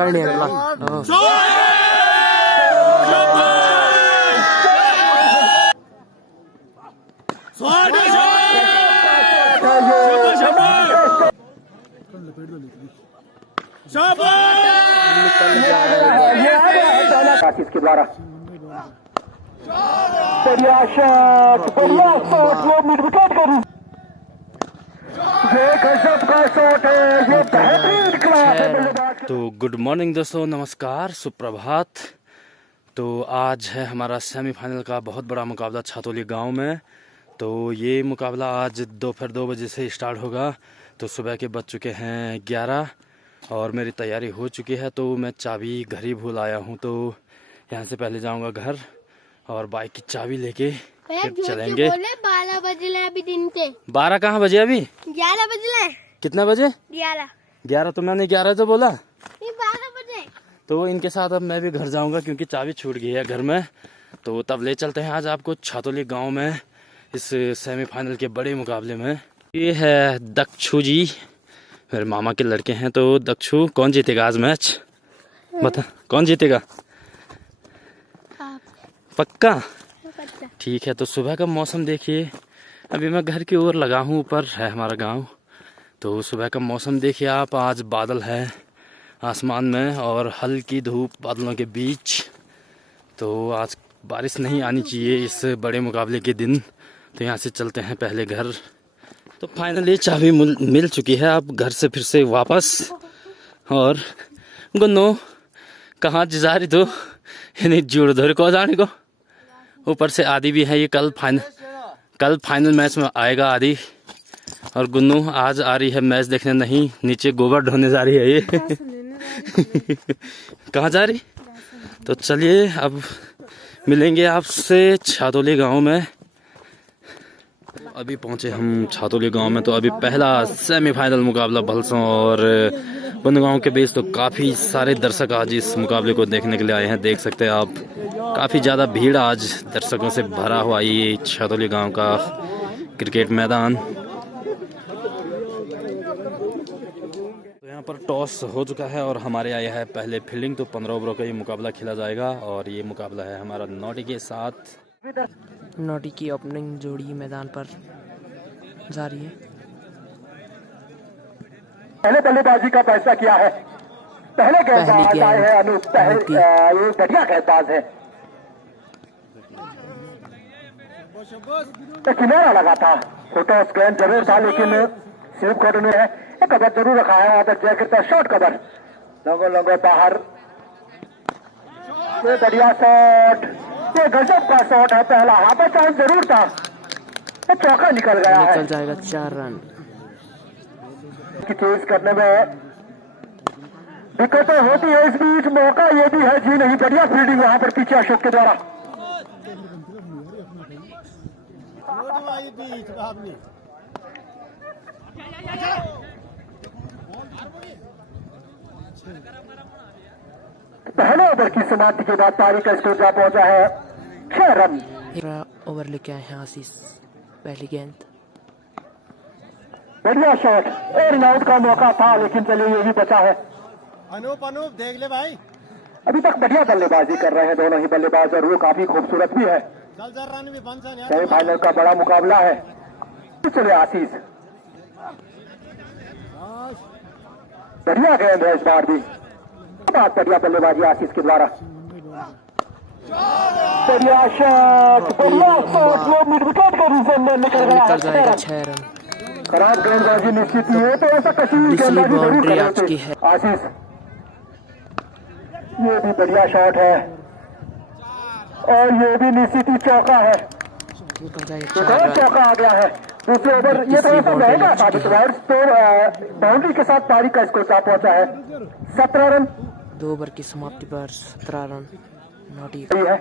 करने अगला। इसके द्वारा तो गुड मॉर्निंग दोस्तों, नमस्कार, सुप्रभात। तो आज है हमारा सेमीफाइनल का बहुत बड़ा मुकाबला छातोली गांव में। तो ये मुकाबला आज दोपहर 2 बजे से स्टार्ट होगा। तो सुबह के बज चुके हैं 11 और मेरी तैयारी हो चुकी है। तो मैं चाबी घर ही भूल आया हूँ, तो यहाँ से पहले जाऊँगा घर और बाइक की चाबी लेके फिर चलेंगे। 12 बजे अभी दिन के 12 कहाँ बजे? अभी 11 बजे। कितना बजे? 11 तो मैंने 11 तो बोला। 12 बजे। तो इनके साथ अब मैं भी घर जाऊंगा क्योंकि चाबी छूट गई है घर में। तो तब ले चलते हैं आज आपको छातोली गांव में इस सेमीफाइनल के बड़े मुकाबले में। ये है दक्षु जी, मेरे मामा के लड़के हैं। तो दक्षु, कौन जीतेगा आज मैच? बता, कौन जीतेगा? पक्का? ठीक है। तो सुबह का मौसम देखिए, अभी मैं घर की ओर लगा हूँ, ऊपर है हमारा गांव। तो सुबह का मौसम देखिए आप, आज बादल है आसमान में और हल्की धूप बादलों के बीच। तो आज बारिश नहीं आनी चाहिए इस बड़े मुकाबले के दिन। तो यहाँ से चलते हैं पहले घर। तो फाइनली चाबी मिल चुकी है अब घर से फिर से वापस। और गुन्नो कहाँ जा रही तो यानी जोड़ धोर को जाने को। ऊपर से आदि भी है, ये कल फाइनल मैच में आएगा आदि। और गुन्नू आज आ रही है मैच देखने, नहीं नीचे गोबर ढोने जा रही है ये। कहाँ जा रही? तो चलिए अब मिलेंगे आपसे छातोली गांव में। अभी पहुंचे हम छातोली गांव में। तो अभी पहला सेमीफाइनल मुकाबला भलसों और बंदगांव के बीच। तो काफ़ी सारे दर्शक आज इस मुकाबले को देखने के लिए आए हैं। देख सकते हैं आप, काफ़ी ज़्यादा भीड़ आज दर्शकों से भरा हुआ ये छातोली गांव का क्रिकेट मैदान। तो यहाँ पर टॉस हो चुका है और हमारे आया है पहले फील्डिंग। तो 15 ओवरों का ये मुकाबला खेला जाएगा और ये मुकाबला है हमारा नोटी के साथ। नोटी की ओपनिंग जोड़ी मैदान पर जा रही है। पहले बल्लेबाजी का फैसला किया है। पहले गेंदबाज आए हैं अनूप, ये बढ़िया गेंदबाज है। तो किनारा लगा था, फोटो गेंद जरूर था, लेकिन स्वीप कोर्ट में है एक कवर जरूर रखा है वहाँ पर। जैकेट का शॉर्ट कवर लंगो बाहर। ये बढ़िया शॉट, ये गजब का शॉट है। पहला हाफ चांस जरूर था, ये चौका निकल गया है। निकल जाएगा 4 रन की चेज करने में दिक्कतें होती है। इस बीच मौका ये भी है जी नहीं, बढ़िया फील्डिंग यहाँ पर पीछे अशोक के द्वारा। पहले ओवर की समाप्ति के बाद पारी का स्कोर जा पहुंचा है 6 रन। ओवर लेके आए हैं आशीष। पहली गेंद, बढ़िया शॉट, और आउट का मौका था, लेकिन चलिए ये भी बचा है। अनूप देख ले भाई, अभी तक बढ़िया बल्लेबाजी कर रहे हैं दोनों ही बल्लेबाज और वो काफी खूबसूरत भी है। सेमीफाइनल का बड़ा मुकाबला है। चलिए आशीष, बढ़िया गेंद है इस बार भी, बहुत बढ़िया बल्लेबाजी आशीष के द्वारा। बढ़िया शॉट, बढ़िया शॉट, वो मिड विकेट के रीजन में निकल गया। निकल जाएगा 6 रन। खराब गेंदबाजी निश्चित ही है, तो ऐसा कशीन गेंदबाजी जरूर कर रहे थे आशीष। ये भी बढ़िया शॉट है और ये भी निश्चित ही चौका है। चौका आ गया है दूसरे ओवर। ये थोड़ा सा महंगा साबित हुआ है। तो बाउंड्री के साथ पारी का स्कोर जा पहुंचा है 17 रन। 2 ओवर की समाप्ति पर 17 रन नोटी है।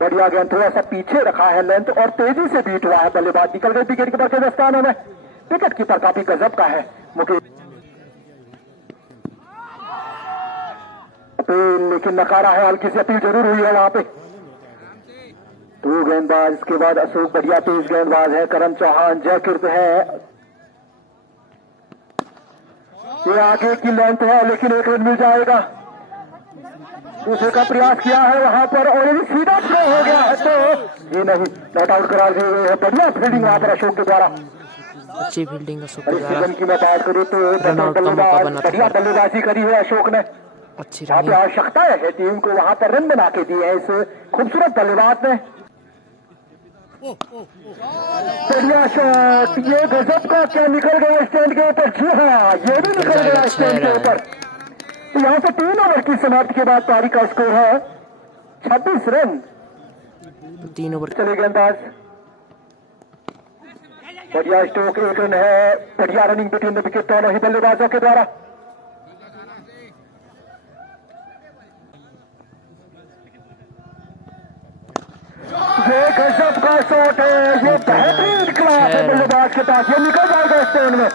बढ़िया गेंद, थोड़ा सा पीछे रखा है लेंथ और तेजी से बीट हुआ है। बल्लेबाज निकल गए विकेट कीपर के दस्तानों में। विकेट कीपर काफी गजब का है मुकेश, लेकिन नकारा है, हल्की सी अपील जरूर हुई है वहां पे। 2 गेंदबाज, इसके बाद अशोक बढ़िया तेज गेंदबाज है। करण चौहान, जयकीर्त है ये आगे की लेंथ है लेकिन एक रन मिल जाएगा। दूसरे का प्रयास किया है वहां पर और ये सीधा थ्रो हो गया है तो ये नहीं, नॉट आउट करार दिए हुए है। बढ़िया फील्डिंग वहां पर अशोक के द्वारा। अच्छी फील्डिंग अशोक और के इस द्वारा। सीजन की मैं बात करूं तो रन आउट का मौका बना था। बढ़िया बल्लेबाजी करी है अशोक ने। अच्छी जहाँ पे रनिंग। आवश्यकता है टीम को वहां पर रन बना के दिए है इस खूबसूरत बल्लेबाज ने। बढ़िया शॉट, ये गजब का क्या निकल गया स्टैंड के ऊपर। जी हाँ, ये भी निकल गया स्टैंड के ऊपर। तो यहाँ से 3 ओवर की समाप्ति के बाद पारी का स्कोर है 26 रन। 3 ओवर। चले गेंदबाज, बढ़िया स्ट्रोक, 1 रन है। बढ़िया रनिंग बिटवीन द विकेट दोनों ही बल्लेबाजों के द्वारा। ये गजब का शॉट है, ये बेहतरीन क्लास है बल्लेबाज के पास। ये निकल जाएगा स्टैंड में।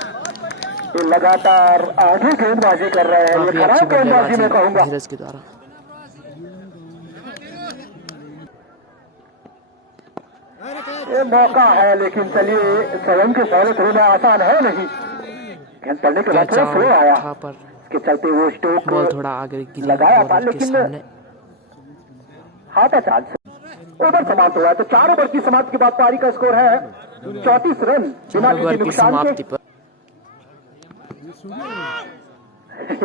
ये लगातार आगे गेंदबाजी कर रहे हैं, ये काफी अच्छी खराब गेंदबाजी मैं कहूंगा। बल्लेबाजी धीरज के द्वारा। ये मौका है लेकिन चलिए, स्वयं के फॉलो थ्रू में आसान है नहीं। गेंद पड़ने के बाद थोड़ा स्लो आया, यहाँ पर इसके चलते वो स्ट्रोक बॉल थोड़ा आगे गिरा लगाया था बॉलर के लेकिन सामने। हाथा चांस ओवर समाप्त हुआ है। तो 4 ओवर की समाप्ति के बाद पारी का स्कोर है 34 रन बिना 4 ओवर किसी की नुकसान समाप्ति के। पर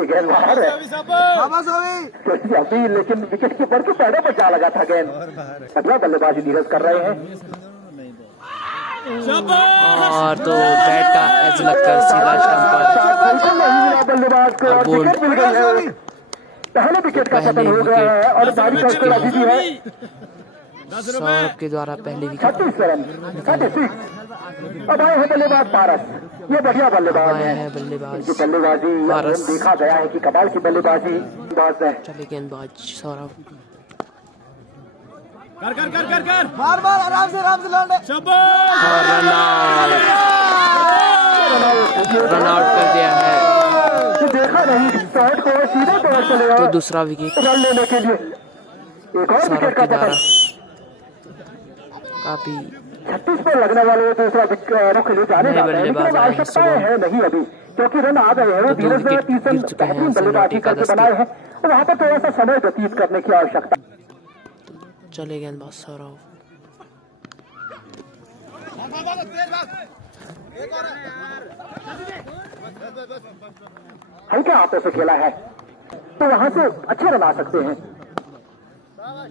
गेंद बाहर है तो अभी, लेकिन विकेट कीपर के पैरों पर जा लगा था गेंद। बढ़िया बल्लेबाजी धीरज कर रहे हैं। और तो बैट का एज लगकर सीधा स्टंप बिल्कुल नहीं मिला बल्लेबाज को और बोल्ड। विकेट मिल गई है। पहले विकेट का पतन हो गया है और पारी का स्कोर अभी भी है पर सौरभ के द्वारा पहले विकेट 36 रन 36। अब आए हैं बल्लेबाज पारस। ये बढ़िया बल्लेबाज आया है। है बल्लेबाज इनकी बल्लेबाजी पारस। देखा गया है कि कमाल की बल्लेबाजी बाज है। चले गेंदबाज सौरभ। कर मार आराम से लौंडे। शाबाश। और रन आउट कर दिया है। कि देखा नहीं, शॉट को सीधे तौर चले तो गए दूसरा विकेट रन लेने के लिए। एक और सौरभ विकेट का के द्वारा। पतन। काफी 36 पर लगने वाले दूसरा विकेट के लिए जाने नए जाते हैं, बल्लेबाज लेकिन आए हैं आवश्यकताएं सुबह। है नहीं अभी, क्योंकि रन आ गए हैं। वो तो 2 धीरज ने विकेट गिर तीसरे चुके हैं बेहतरीन यहाँ से बल्लेबाजी लौटी का करके 10 बनाए हैं और वहां पर थोड़ा सा समय व्यतीत करने की आवश्यकता। चले गेंदबाज सौरभ। हल्के हाथों से खेला है तो वहां से अच्छे रन आ सकते हैं।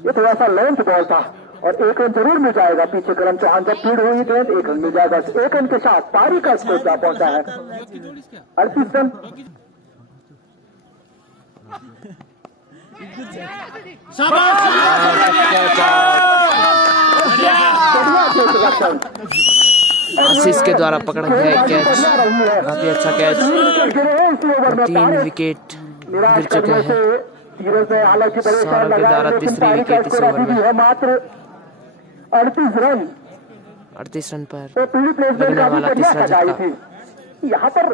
ये थोड़ा सा लेंथ बॉल था और 1 रन जरूर मिल जाएगा। पीछे करण चौहान जब फील्ड हुई गेंद 1 रन मिल जाएगा। 1 रन के साथ पारी का स्कोर क्या पहुंचा है 38 रन। आशीष के द्वारा पकड़ा गया कैच। काफी अच्छा कैच। 3 विकेट गिर चुके हैं। सौरभ के द्वारा तीसरी विकेट इस ओवर में। मात्र 38 रन 38 रन पर तो पीली प्लेस लगने का भी वाला बढ़िया तीसरा सजाई झटका। थी। यहाँ पर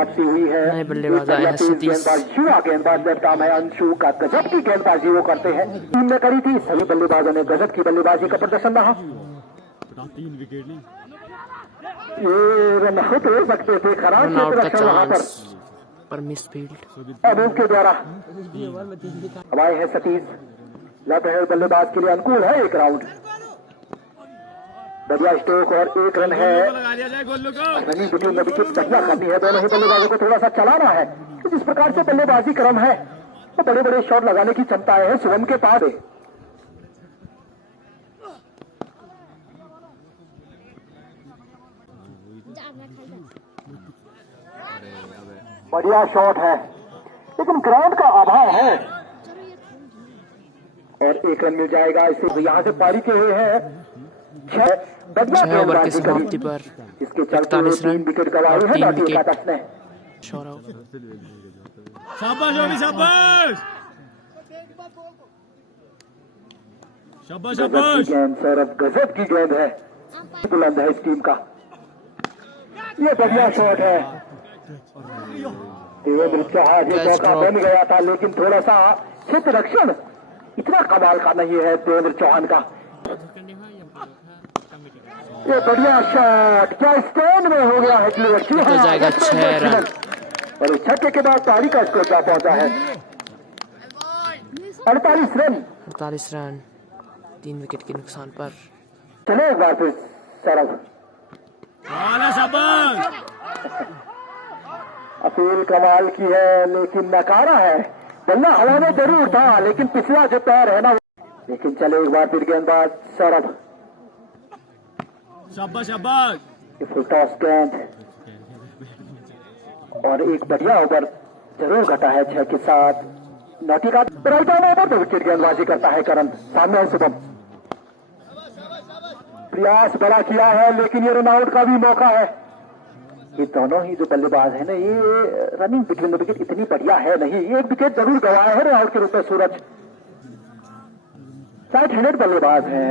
वापसी हुई है। नए बल्लेबाज आए हैं सतीश। युवा गेंदबाज जब काम है अंशु का, गजब की गेंदबाजी वो करते हैं। टीम ने करी थी, सभी बल्लेबाजों ने गजब की बल्लेबाजी का प्रदर्शन रहा। 3 विकेट नहीं। ये रन आउट हो सकते थे, खराब रन आउट का क्षेत्र वहां पर। चांस पर मिस फील्ड। अनूप के द्वारा अब आए हैं सतीश। लेफ्ट हैंड बल्लेबाज के लिए अनुकूल है 1 राउंड। बढ़िया स्ट्रोक और 1 रन है। लगा दिया जाए गोलू को। रनिंग बिटवीन द विकेट बढ़िया करनी है। दोनों ही बल्लेबाजों को थोड़ा सा चलाना है। तो जिस प्रकार से बल्लेबाजी क्रम है तो बड़े बड़े शॉट लगाने की क्षमताएं हैं शिवम के पास। बढ़िया शॉट है लेकिन ग्राउंड का अभाव है और 1 रन मिल जाएगा। इसे यहाँ से पारी के हुए हैं 6 ओवर की समाप्ति पर इसके चलते 41 रन 3 विकेट गंवाए और हैं 3 डॉटी विकेट एकादश ने। सौरभ। शाबाश अभी शाबाश। शाबाश गजब की शाबाश। गेंद सौरभ, गजब की गेंद है। बुलंद है इस टीम का। ये बढ़िया शॉट है। देवेंद्र चौहान ये मौका बन गया था लेकिन थोड़ा सा हित रक्षण इतना कमाल का नहीं है देवेंद्र चौहान का। ये बढ़िया शॉट, क्या स्टैंड में हो गया है। तो जाएगा 6 रन। और इस छक्के के बाद पारी का स्कोर क्या पहुंचा है 48 रन। 48 रन 3 विकेट के नुकसान पर। चले एक बार फिर सौरभ। आला शाबाश। अपील कमाल की है लेकिन नकारा है। बल्ला हवा में जरूर था लेकिन पिछला जो पैर है ना, लेकिन चले एक बार फिर गेंदबाज सौरभ। शाबाश शाबाश। फुल टॉस गेंद और एक बढ़िया ओवर जरूर घटा है 6 के साथ। नौटी का राइट आर्म ओवर 2 विकेट गेंदबाजी करता है करण। सामने है शुभम। प्रयास बड़ा किया है लेकिन ये रन आउट का भी मौका है। ये दोनों ही जो बल्लेबाज है ना, ये रनिंग बिटवीन द विकेट इतनी बढ़िया है नहीं। एक विकेट जरूर गंवाया है रन आउट के रूप में सूरज। राइट हैंडेड बल्लेबाज है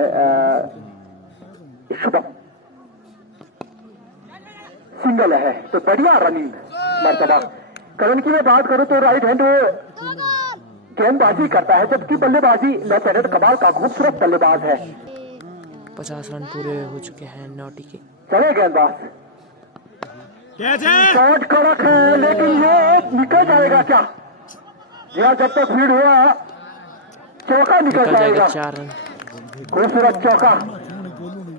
शुभम। सिंगल है तो बढ़िया रनिंग मर्तबा। करण की मैं बात करूं तो राइट हैंड गेंदबाजी करता है, जबकि बल्लेबाजी लेफ्ट हैंडेड कमाल का खूबसूरत बल्लेबाज है। 50 रन पूरे हो चुके हैं नौटी के। चले गेंदबाज। कैच है। शॉट कड़क है लेकिन ये निकल जाएगा क्या? यह जब तक फील्ड हुआ चौका निकल जाएगा। 4 रन। खूबसूरत चौका।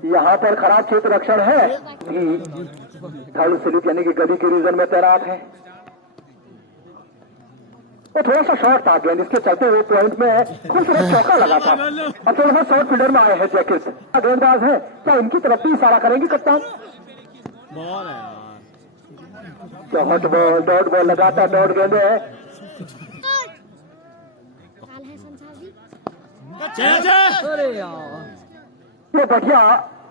यहाँ पर खराब क्षेत्र रक्षण है। थर्ड स्लिप यानी कि गली के रीजन में तैनात है। वो थोड़ा सा शॉर्ट था गेंद, इसके चलते हुए पॉइंट में खूबसूरत चौका लगा था। अब थोड़ा सा शॉर्ट फील्डर में आए हैं जैकेट गेंदबाज है। क्या इनकी तरफ भी इशारा करेंगे कप्तान? बॉल है हॉट बॉल डॉट बॉल लगाता डॉट गेंदे है। कैच है। ये बढ़िया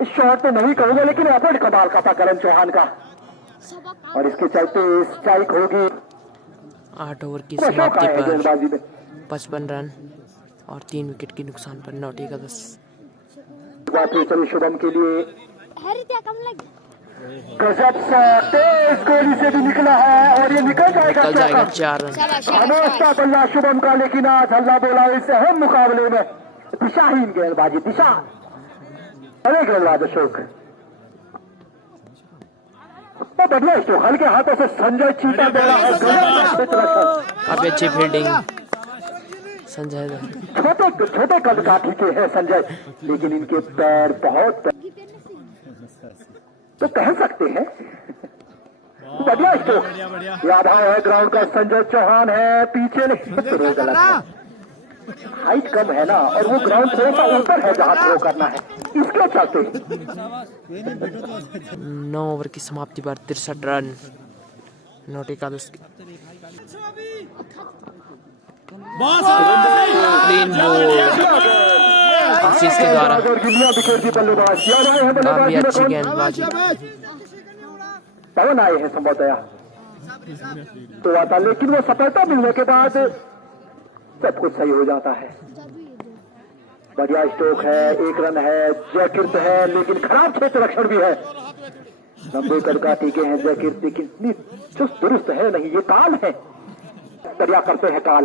शॉट तो नहीं कहूंगा लेकिन एफर्ट कमाल का था करण चौहान का, और इसके चलते स्ट्राइक होगी। 8 ओवर की शौक समाप्ति आया है पर गेंदबाजी में। 55 रन और 3 विकेट के नुकसान पर नौटी का 10। चलिए शुभम के लिए हैरी क्या कम लगी। गजब सा तेज गोली से भी निकला है और ये निकल जाएगा। निकल जाएगा 4 रन। अनोखा बल्ला शुभम का, लेकिन आज हल्ला बोला इस अहम मुकाबले में दिशाहीन गेंदबाजी। दिशा अरे गेंदबाज अशोक तो बढ़िया स्ट्रोक हल्के हाथों से संजय चीता दे रहा है। काफी अच्छी फील्डिंग संजय। छोटे कद का ठीके है संजय, लेकिन इनके पैर बहुत तो कह सकते हैं बढ़िया स्ट्रोक। याद है ग्राउंड का संजय चौहान है, पीछे नहीं तो गलत है। हाइट कम है ना और वो ग्राउंड थोड़ा सा ऊपर है जहाँ थ्रो करना है, इसके चलते 9 ओवर की समाप्ति पर 63 रन नौटी का 10। क्लीन बोल्ड आशीष के द्वारा। काफी अच्छी गेंदबाजी। पवन आए हैं संभवतया तो आता, लेकिन वो सफलता मिलने के बाद सब कुछ सही हो जाता है। बढ़िया स्ट्रोक है, 1 रन है, जयकीर्त है, लेकिन खराब क्षेत्र रक्षण भी है। 90 कद का टीके हैं जयकीर्त, लेकिन इतनी चुस्त दुरुस्त है नहीं। ये काल है, बढ़िया करते हैं काल।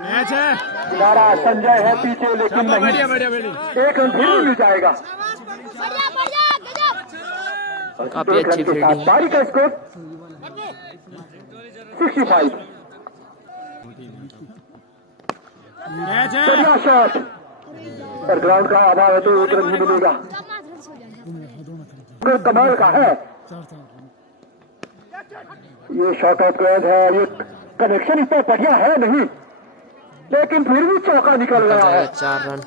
कैच है। हमारा संजय है पीछे लेकिन नहीं। बढ़िया बढ़िया बढ़िया। 1 रन फिर भी मिल जाएगा। बढ़िया बढ़िया गजब। काफी अच्छी फील्डिंग। पारी का स्कोर 65। कैच है। बढ़िया शॉट और ग्राउंड का अभाव है तो 1 रन ही मिलेगा। कमाल का है ये शॉट आउट गेंद है। ये कनेक्शन इतना बढ़िया है नहीं, लेकिन फिर भी चौका निकल गया है। 4 रन।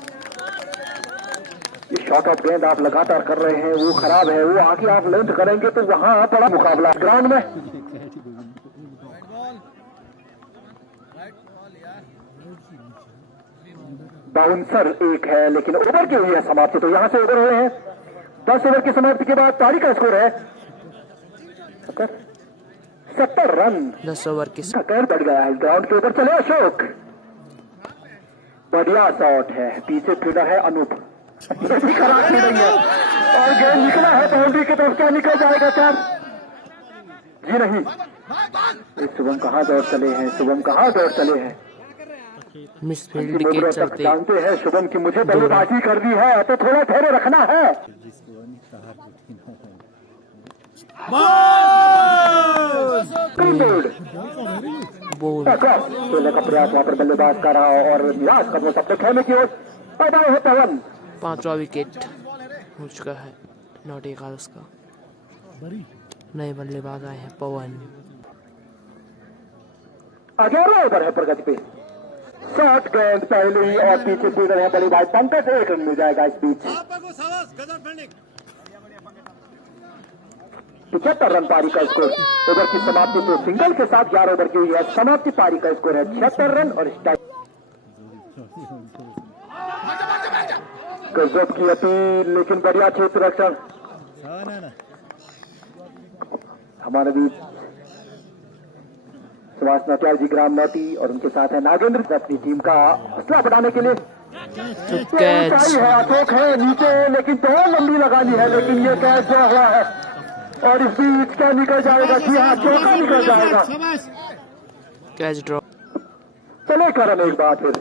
ये शॉट आउट गेंद आप लगातार कर रहे हैं, वो खराब है। वो आगे आप लेंथ करेंगे तो वहां बड़ा मुकाबला ग्राउंड में। बाउंसर 1 है लेकिन ओवर की हुई है समाप्ति, तो यहां से ओवर हुए हैं। 10 ओवर की समाप्ति के बाद पारी का स्कोर है 70 रन। 10 ओवर की कैर बढ़ गया है ग्राउंड के ऊपर। चले अशोक, बढ़िया शॉट है, पीछे फील्डर है अनूप, खराब फील्डिंग है और गेंद निकला है बाउंड्री की तरफ। क्या निकल जाएगा 4? जी नहीं। शुभम कहाँ दौड़ चले हैं, शुभम कहाँ दौड़ चले हैं। मिस फील्ड के चलते जानते हैं शुभम की मुझे बल्लेबाजी कर दी है तो थोड़ा धैर्य रखना है। बोल्ड। खेलने का प्रयास वहां पर बल्लेबाज का रहा और निराश करने अपने खेमे की ओर पैदा है पवन। 5वां विकेट हो चुका है नॉट एकादश का। नए बल्लेबाज आए हैं पवन। 11वां ओवर है प्रगति पे। शॉर्ट गेंद पहली और पीछे फील्डर है बड़ी भाई पंकज। 1 रन मिल जाएगा इस बीच। 75 रन पारी का स्कोर। ओवर की समाप्ति तो सिंगल के साथ 11 ओवर की हुई है। समाप्ति पारी का स्कोर है 76 रन और स्ट्राइक। गजब की अपील लेकिन बढ़िया क्षेत्र रक्षण। हमारे बीच सुभाष नौटियाल जी ग्राम नौटी और उनके साथ है नागेंद्र। अपनी टीम का हौसला बढ़ाने के लिए कैच है अशोक है नीचे लेकिन तो लंबी लगानी है लेकिन ये कैच जो हुआ है और इस बीच क्या निकल जाएगा। जी हाँ चौका निकल जाएगा। Catch drop. चले करन एक बार फिर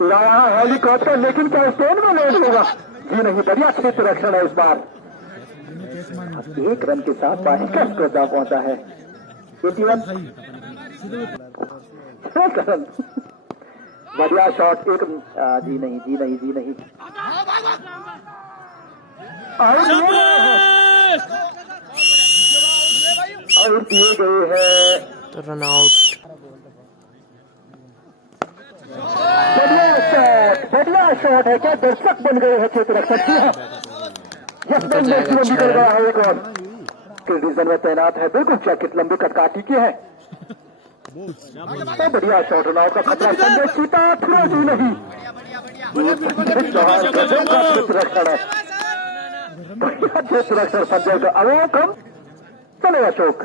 उड़ाया है हेलीकॉप्टर लेकिन क्या स्टैंड में लैंड होगा। जी नहीं बढ़िया क्षेत्र रक्षण है इस बार। 1 रन के साथ पारी का स्कोर जा पहुंचा है 81। करन बढ़िया शॉट। एक जी नहीं जी नहीं जी नहीं आउट दिए गए हैं। तो रन आउट। बढ़िया शॉट है। क्या दर्शक बन गए हैं क्षेत्र रक्षक। जी हाँ यशवंत मैक्सिमम निकल गया है एक और डिवीजन में तैनात है। बिल्कुल जैकेट लंबे कटकाठी के है। तो बढ़िया शॉट रन आउट का खतरा। संजय सीता थ्रो जी नहीं। क्षेत्र रक्षण है बढ़िया क्षेत्र रक्षण संजय का। अवोक हम चले अशोक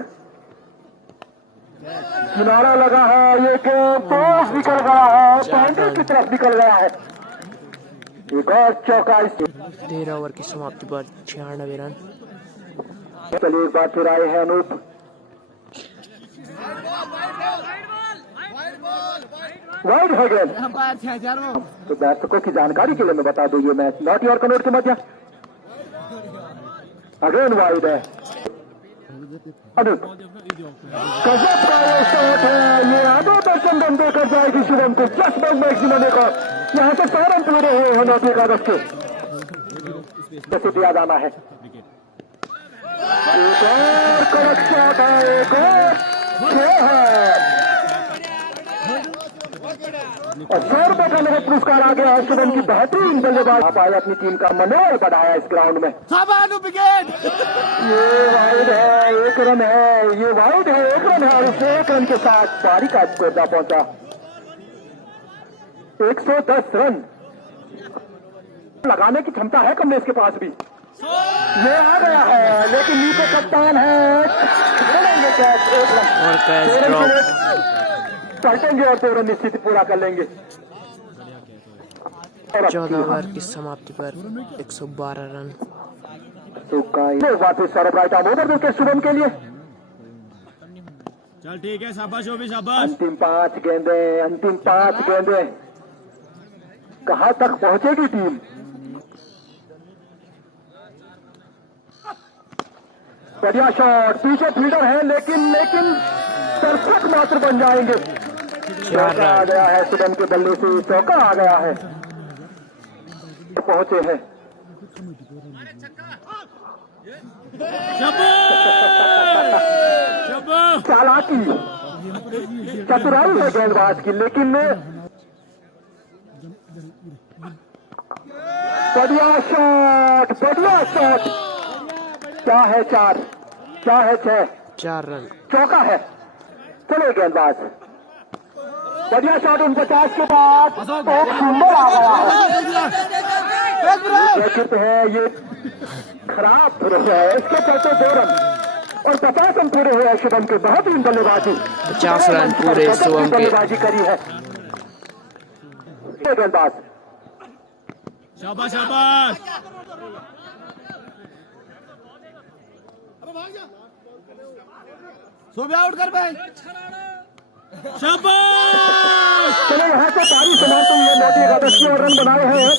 किनारा लगा है। ये टॉस निकल गया है बाउंड्री की तरफ निकल गया है। एक और चौका। 13 ओवर की समाप्ति पर 96 रन। चलिए एक बार फिर आए हैं अनूप। वाइड है गेंद। तो दर्शकों की जानकारी के लिए मैं बता दूं ये मैच नॉटी और कनौर के मध्य अगेन वाइड है। अनूप गजब का ये शॉट है। ये आधो दर्शन रन देकर जाएगी शुभम को। जस्ट बस मैक्सिमम एक और यहाँ से 100 रन पूरे हुए हैं नौटी एकादश के। जैसे दिया जाना है। एक और कड़क शॉट है। एक और 6 है और 100 रुपए का नगद पुरस्कार आ गया है शुभम की बेहतरीन बल्लेबाज। आप आए अपनी टीम का मनोबल बढ़ाया इस ग्राउंड में। ये वाइड है 1 रन है। ये वाइड है 1 रन है और इस 1 रन के साथ पारी का स्कोर जा पहुंचा 110 रन। लगाने की क्षमता है कमलेश के पास भी। ये आ गया है लेकिन नीचे कप्तान है। कैच 1 रन और कैच ड्रॉप। पलटेंगे और 2 रन निश्चित पूरा कर लेंगे। 14 ओवर की समाप्ति पर 112 रन। वापस सौरभ राइट आर्म ओवर देते शुभम के लिए। चल ठीक है शाबाश हो भी शाबाश। अंतिम 5 गेंदें कहां तक पहुंचेगी टीम। बढ़िया शॉट। पीछे फील्डर है लेकिन दर्शक मात्र बन जाएंगे। चौका आ गया है शुभम के बल्ले से। चौका आ गया है पहुंचे हैं। चालाकी चतुराई है गेंदबाज की लेकिन बढ़िया शॉट। क्या है 4 क्या है 4 रन। चौका है। चलो गेंदबाज बढ़िया शॉट। 49 के बाद एक सुंदर आ गया है। ये खराब थ्रो है इसके चलते 2 रन और 50 रन पूरे हुए हैं शुभम के। बहुत ही बल्लेबाजी 50 रन पूरे शुभम के। बल्लेबाजी करी है गेंदबाज। शाबाश शाबाश। आउट कर भाई। शाबाश। चलो यहाँ से पारी समाप्त हुई है। नौटी एकादश की और रन बनाए हैं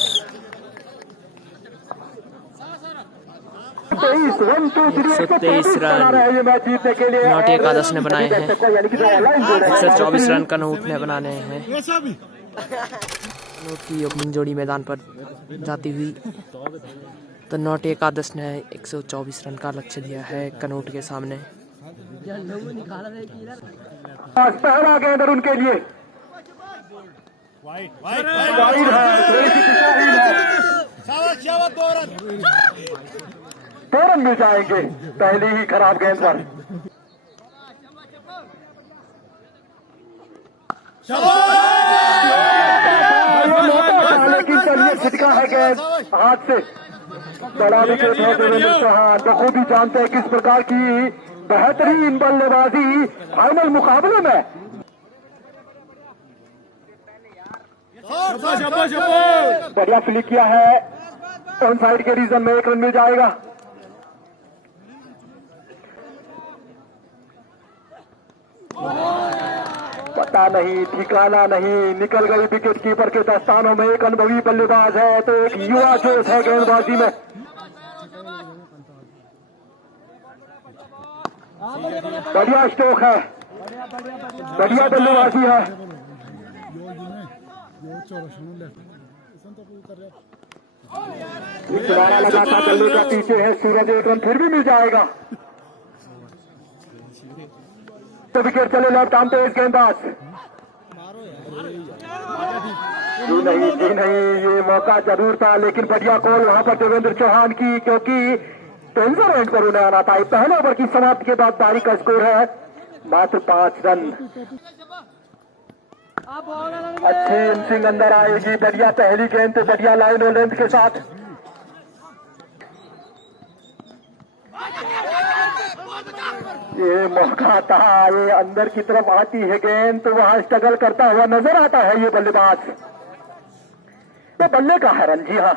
123 1 2 3 123 रन बना रहे हैं ये मैच जीतने के लिए। नॉटी एकादश ने बनाए हैं। यानी कि लाइन जोड़े हैं। 124 रन कनूट ने बनाने हैं। ये सब कनूट की ओपनिंग जोड़ी मैदान पर जाती हुई तो नॉटी एकादश ने 124 रन का लक्ष्य दिया है कनूट के सामने। पहला गेंद और उनके लिए वाइड वाइड है, थोड़ी सी दिशाहीन है। शाबाश शाबाश 2 रन 2 रन मिल जाएंगे पहली ही खराब गेंद पर। लेकिन चलिए छिटका है गेंद हाथ से। बड़ा विकेट है देवेंद्र चौहान, बखूबी जानते हैं किस प्रकार की बेहतरीन बल्लेबाजी फाइनल मुकाबले में। शाबाश शाबाश शाबाश बढ़िया फ्लिक किया है, ऑन साइड के रीजन में 1 रन मिल जाएगा। पता नहीं, ठिकाना नहीं, निकल गई विकेट कीपर के दस्तानों में। एक अनुभवी बल्लेबाज है तो एक युवा जोश है गेंदबाजी में। बढ़िया स्ट्रोक है, बढ़िया बल्लेबाजी है। किनारा लगा था बल्ले का पीछे है सूरज, 1 रन फिर भी मिल जाएगा। तो विकेट चले लेफ्ट आर्म तेज गेंदबाज। जी नहीं, ये मौका जरूर था लेकिन बढ़िया कॉल वहां पर देवेंद्र चौहान की, क्योंकि टेंजर एंड पर उन्हें आना था। पहले ओवर की समाप्ति के बाद पारी का स्कोर है मात्र 5 रन। अच्छी इनिंग अंदर आएगी, बढ़िया पहली गेंद तो बढ़िया लाइन और लेंथ के साथ। ये मौका था, ये अंदर की तरफ आती है गेंद तो वहां स्ट्रगल करता हुआ नजर आता है ये बल्लेबाज। तो बल्ले का है रन, जी हाँ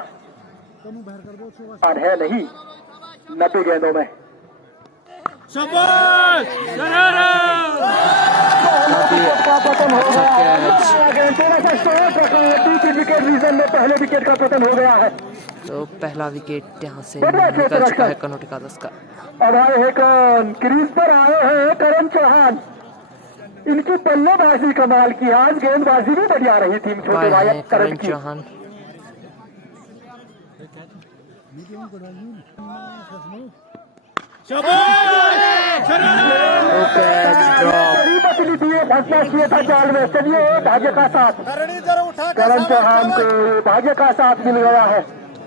है नहीं 90 गेंदों में। शाबाश पतन हो गया, थोड़ा सा शॉर्ट रखा है, दूसरी विकेट रीजन में पहले विकेट का पतन हो गया है। तो पहला विकेट यहाँ से निकल चुका है कनूट एकादश का। अब आए हैं कौन, क्रीज पर आए हैं करण चौहान। इनकी बल्लेबाजी कमाल की, आज गेंदबाजी भी बढ़िया रही थी छोटे भाई करण चौहान। बदली थी, फैसला किया था जाल में। चलिए भाग्य का साथ करण चौहान को भाग्य का साथ मिल गया है।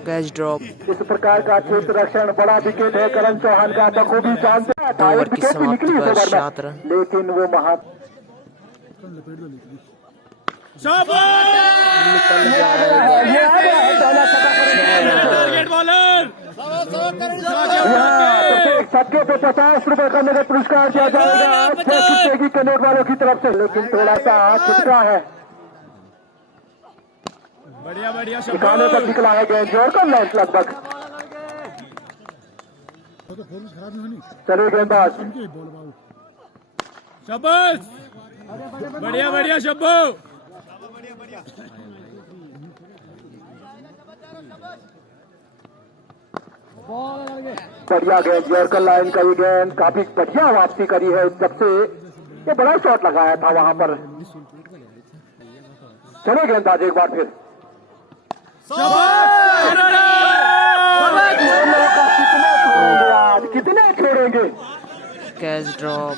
Catch drop. इस प्रकार का क्षेत्र रक्षण बड़ा विकेट है करण चौहान का, बखूबी जानते हैं। ओवर की समाप्ति पर 7 रन। लेकिन वो महा टारगेट बॉलर सबके पे 50 रुपए का नगद पुरस्कार दिया जाएगा कनौट वालों की तरफ से। लेकिन थोड़ा सा छिटका है, बढ़िया बढ़िया ठिकाने तक निकला है गेंद, जोड़कर लॉन्च लगभग। चले गेंदबाज, शाबाश बढ़िया बढ़िया शब्बो। बढ़िया गेंद, जोड़कर लाइन का ये गेंद काफी बढ़िया वापसी करी है। जब से ये बड़ा शॉट लगाया था वहां पर। चले गेंदबाज एक बार फिर, कितने छोड़ेंगे। Catch drop.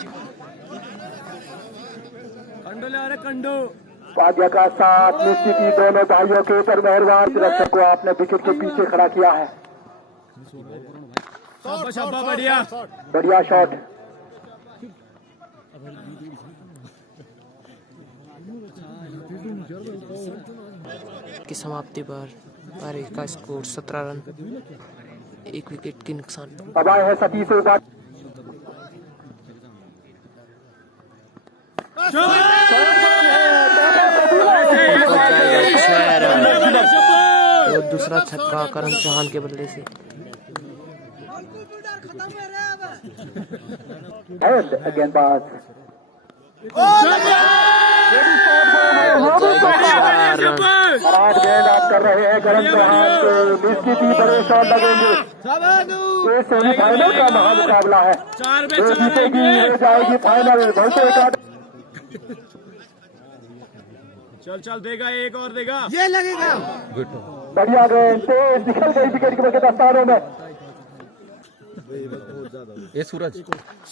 कंडो ले आ रहे कंडो। भाग्य का साथ निश्चित ही दोनों भाइयों के ऊपर मेहरबान रक्षक को आपने विकेट के पीछे खड़ा किया है। बढ़िया बढ़िया शॉट। की समाप्ति पर पारी का स्कोर 17 रन, 1 विकेट के नुकसान। अब आए हैं सतीश से बात। तो दूसरा छक्का करण चौहान के बल्ले से। गेंदबाज खराब गेंद आप कर रहे हैं करण चौहान को, निश्चित ही बड़े शॉट लगेंगे। ये सेमीफाइनल का महामुकाबला है। 4 पे जो चला जीतेगी जाएंगे। वो जाएगी फाइनल। भलसे का चल चल देगा, एक और देगा। ये लगेगा। बढ़िया गेंद तेज निकल गई विकेट कीपर के दस्तानों में। ये सूरज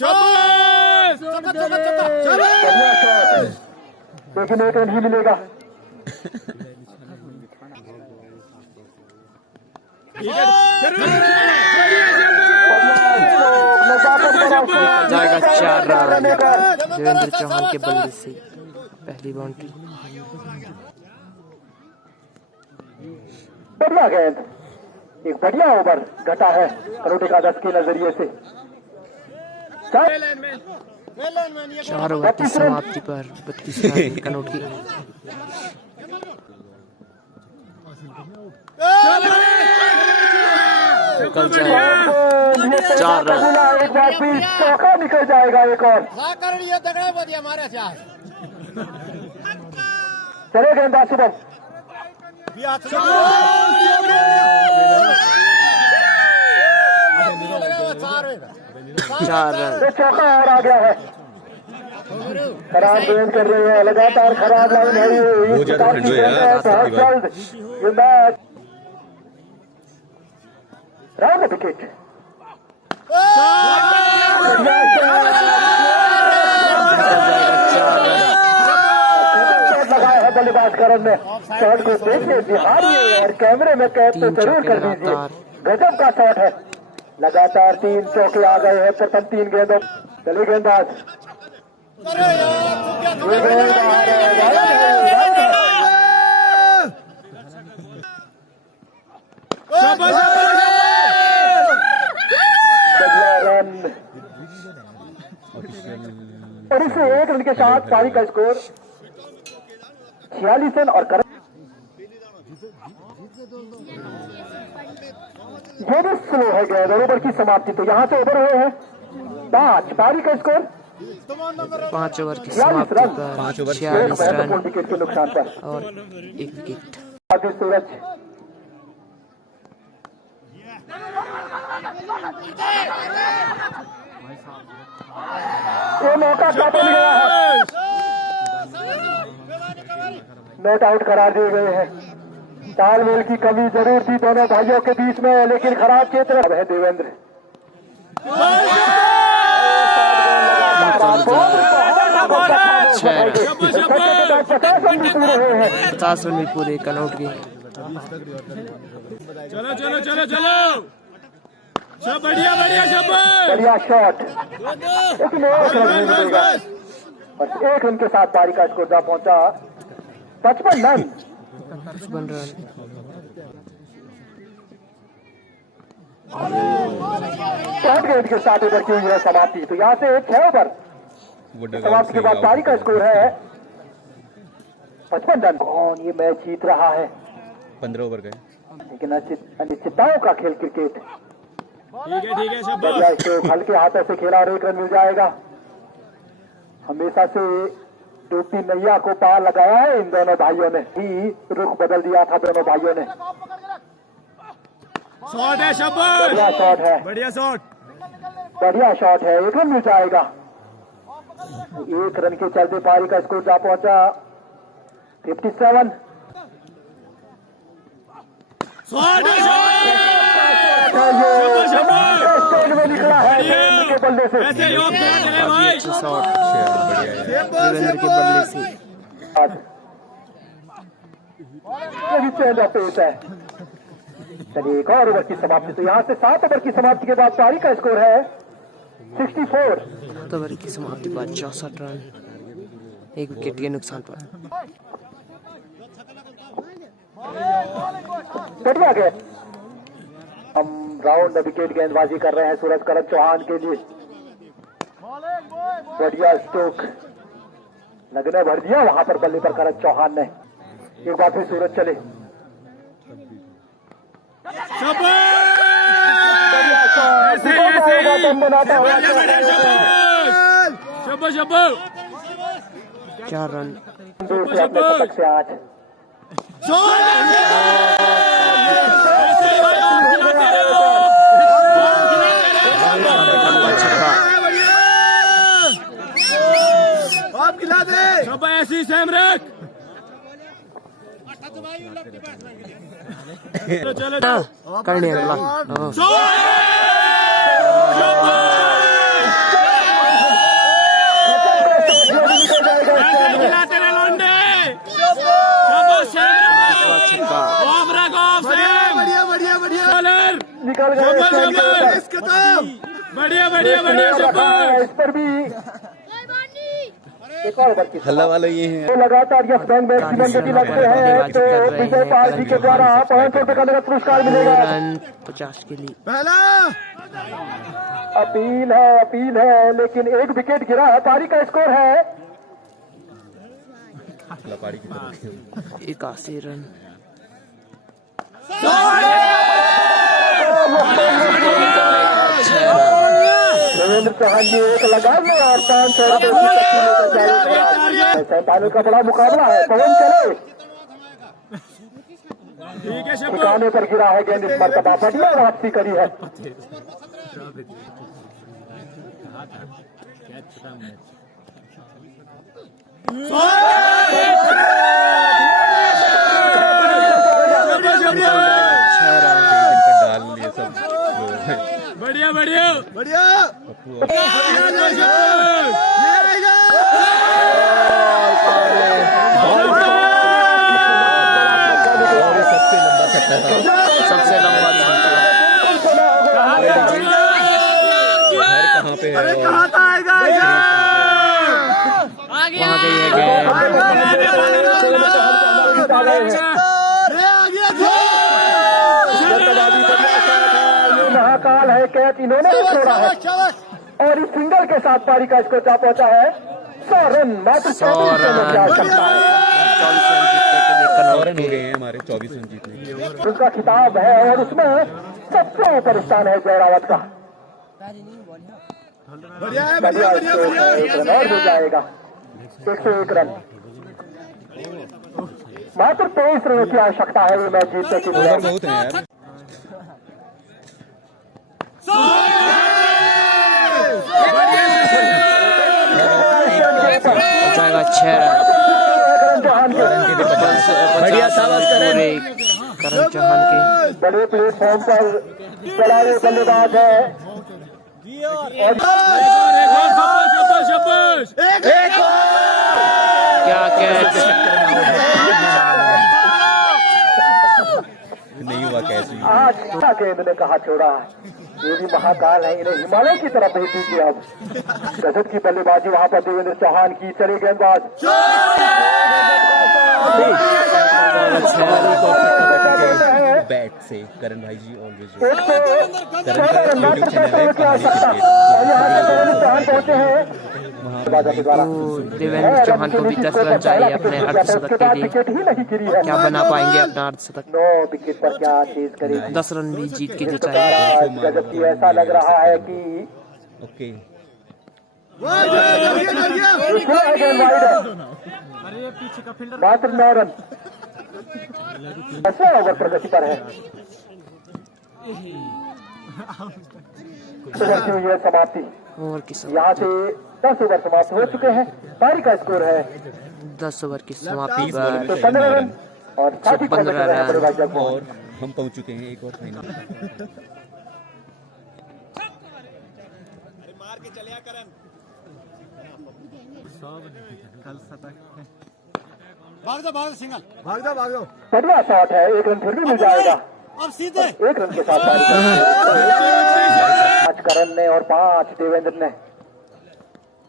शाबाश! बढ़िया शॉट, लेकिन एक रन ही मिलेगा। जाएगा 4 रन देवेंद्र चौहान के बल्ले से पहली बाउंड्री। बढ़िया गेंद, एक बढ़िया ओवर घटा है करोटे का 10 के नजरिए से। 4 ओवर की समाप्ति पर 32 रन कनौट की। कल जाएगा 4 रन। एक बार फिर चौका निकल जाएगा एक और। चले गेंदबाज शुभम। 4 रन। तो चौका और आ गया है। खराब गेंद कर रहे हैं, लगातार खराब लाइन है ये। बहुत ज्यादा ठंड है यार, बहुत जल्द ये मैच राउंड विकेट। लगाया है बल्लेबाज करण ने। शॉट को देखिए बिहारिए और कैमरे में कैद तो जरूर कर दीजिए। गजब का शॉट है। लगातार 3 चौके आ गए हैं प्रथम 3 गेंदों। चले गेंदबाज। रन और इसे 1 रन के साथ पारी का स्कोर 46 रन। और करण ये भी स्लो है गया ओवर की समाप्ति। तो यहाँ से ओवर हुए हैं 5। पारी का स्कोर 5 ओवर की 46 समाप्ति रन। पर 46 46 रन महत्वपूर्ण विकेट के नुकसान पर। और 1 विकेट। आगे सूरज ये मौका काफी मिल गया है। नॉट आउट करार दिए गए हैं। तालमेल की कमी जरूर थी दोनों भाइयों के बीच में, लेकिन खराब क्षेत्र है देवेंद्र। 50 रन भी पूरे कनौट के। चलो चलो चलो चलो, सब बढ़िया बढ़िया, शाबाश! बढ़िया शॉट, लेकिन 1 रन नहीं मिलेगा। और 1 रन के साथ पारी का स्कोर जा पहुंचा 55 रन। 55 रन। शॉट गेंद के साथ ओवर की हुई है समाप्ति। तो यहाँ से 6 ओवर समाप्ति के बाद पारी का स्कोर है 55 रन। कौन ये मैच जीत रहा है? 15 ओवर गए। लेकिन अनिश्चितताओं का खेल क्रिकेट। ठीक है शाबाश। बढ़िया स्ट्रोक, हल्के हाथों से खेला और 1 रन मिल जाएगा। हमेशा से डूबती नैया को पार लगाया है इन दोनों भाइयों ने। ही रुख बदल दिया था दोनों भाइयों ने। शॉट है, शाबाश! बढ़िया शॉट है, बढ़िया शॉट, बढ़िया शॉट है। 1 रन मिल जाएगा। 1 रन के चलते पारी का स्कोर जा पहुंचा 57। शॉट है, स्टैंड में निकला है देवेंद्र के बल्ले से। ऐसे ही ऑफ करा देना भाई। अच्छा शॉट देवेंद्र के बल्ले से। ये भी चेंज ऑफ पेस है। चलिए 1 और ओवर की समाप्ति। तो यहाँ से 7 ओवर की समाप्ति के बाद पारी का स्कोर है 64। 7 ओवर की समाप्ति के बाद 64 रन, 1 विकेट के नुकसान पर। बढ़िया गेंद। हम राउंड विकेट गेंदबाजी कर रहे हैं सूरज करण चौहान के लिए। बढ़िया स्ट्रोक, लगने भर दिया वहां पर बल्ले पर करण चौहान ने। एक बार फिर सूरज चले। बढ़िया शॉट, ऐसे ही, ऐसे ही। दम बनाता हुआ। शाबाश शाबाश। 4 रन। दूसरे अपने शतक से आज कप खिला दे सब ऐसी सेम रख चलो करने अगला खिलाते रहे लौंडे बढ़िया बढ़िया बढ़िया निकल गए बढ़िया बढ़िया बढ़िया शब्बाश इस पर भी एक और ओवर की हल्ला वाला ये है। तो लगातार यस बैंक बैट्समैन यदि लगते हैं तो विजय पाल जी के द्वारा 500 रुपए का नगद पुरस्कार मिलेगा। रन 50 के लिए पहला अपील है लेकिन एक विकेट गिरा है। पारी का स्कोर है लपाड़ी की तरफ 81 रन। देवेंद्र चौहान जी एक लगा में और 500 सैतानी का बड़ा मुकाबला है। पवन चले ठीक है शब्बाश ठिकाने पर गिरा है गेंद। इस मरतबा बढ़िया वापसी करी है। डाल लिए सब बढ़िया बढ़िया बढ़िया सबसे लंबा छक्का था। सबसे लंबा घर कहाँ पे है और वहाँ गई है गेंद। महाकाल है कैच इन्होंने भी छोड़ा है और इस सिंगल के साथ पारी का स्कोर जा पहुंचा है 100 रन। मात्र 100 रन। 24 रन हो गए हैं हमारे 24 रन जीतने के। उसका खिताब है और उसमें सबसे ऊपर स्थान है जयरावत का। बढ़िया है बढ़िया बढ़िया बढ़िया एक रन और हो जाएगा। 101 रन। मात्र 23 रनों की आवश्यकता है ये मैच जीतने के लिए। बहुत है यार। जाएगा 6 रन। बढ़िया शाबाश करण। करण चौहान के बड़े प्लेटफॉर्म पर चला रहे बल्लेबाज है। शब्बाश क्या कैच। नहीं हुआ कैसे आज गेंद ने कहा छोड़ा। ये भी महाकाल है, इन्हें हिमालय की तरफ भेज दीजिए। अब गजब की बल्लेबाजी वहां पर देवेंद्र चौहान की। चले गेंदबाज बैट से करण भाई जी ऑलवेज 114 रन मात्र 10 रनों की आवश्यकता और यहाँ से देवेंद्र चौहान पहुंचे हैं के द्वारा। देवेंद्र चौहान को भी 10 रन चाहिए अपने अर्धशतक के लिए। विकेट ही नहीं गिरी है। क्या बना पाएंगे अपना अर्धशतक? 9 विकेट पर क्या चीज करेगी। 10 रन भी जीत के जो चाहिए। गजब की ऐसा लग रहा है कि ओके मात्र 9 रन 10 ओवर प्रगति पर है। हुई है समाप्ति। ओवर की यहाँ से 10 ओवर समाप्त हो चुके हैं। पारी का स्कोर है 10 ओवर की समाप्ति पर 15 रन और 15 रन। और हम पहुंच चुके हैं एक और फाइनल। बढ़िया शॉट है। 1 रन फिर भी मिल जाएगा। अब सीधे 1 रन के साथ पारी का 5 करण ने और 5 देवेंद्र ने।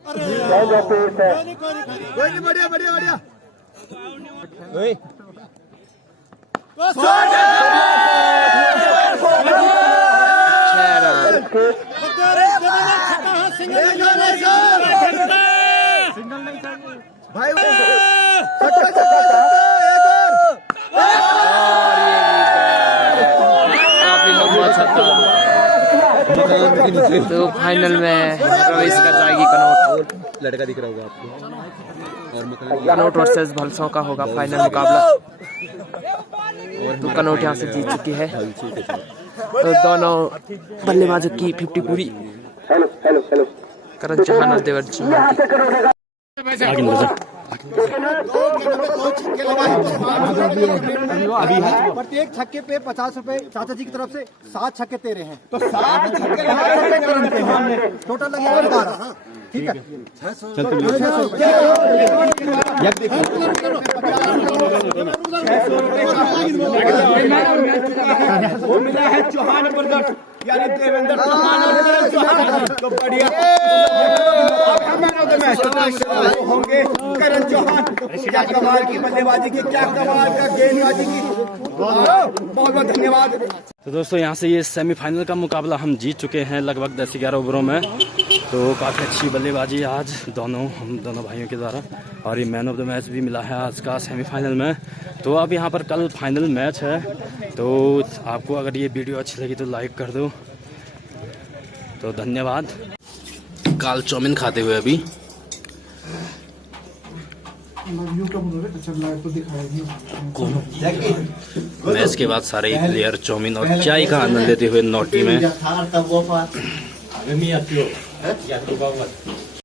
पेस है। बढ़िया बढ़िया बढ़िया ओए 6 रन। भाई काफी लंबा छक्का। तो फाइनल में प्रवेश कर जाएगी कनौट। लड़का दिख रहा होगा आपको और कनौट वर्सेस भलसों का होगा फाइनल मुकाबला। तो कनौट यहाँ से जीत चुकी है। तो दोनों बल्लेबाजों की 50 पूरी। हेलो हेलो हेलो करण चौहान और देवेंद्र चौहान की। आगे निकल जा। प्रत्येक छक्के पे 50 रुपए चाचा जी की तरफ से 7 छक्के तेरे हैं तो 7 छक्के टोटल लगेगा 12। ठीक है वो मिला है चौहान ब्रदर्स यानी देवेंद्र चौहान और करण चौहान। तो बढ़िया होंगे करण चौहान। क्या कमाल की बल्लेबाजी की, क्या कमाल का गेंदबाजी की, बहुत बहुत धन्यवाद। तो दोस्तों यहाँ से ये सेमीफाइनल का मुकाबला हम जीत चुके हैं लगभग 10-11 ओवरों में। तो काफ़ी अच्छी बल्लेबाजी आज हम दोनों भाइयों के द्वारा, और ये मैन ऑफ द मैच भी मिला है आज का सेमीफाइनल में। तो अब यहाँ पर कल फाइनल मैच है। तो आपको अगर ये वीडियो अच्छी लगी तो लाइक कर दो। तो धन्यवाद। काल चाउमीन खाते हुए अभी मैच के बाद सारे प्लेयर चाउमीन और चाय का आनंद लेते हुए नौटी में।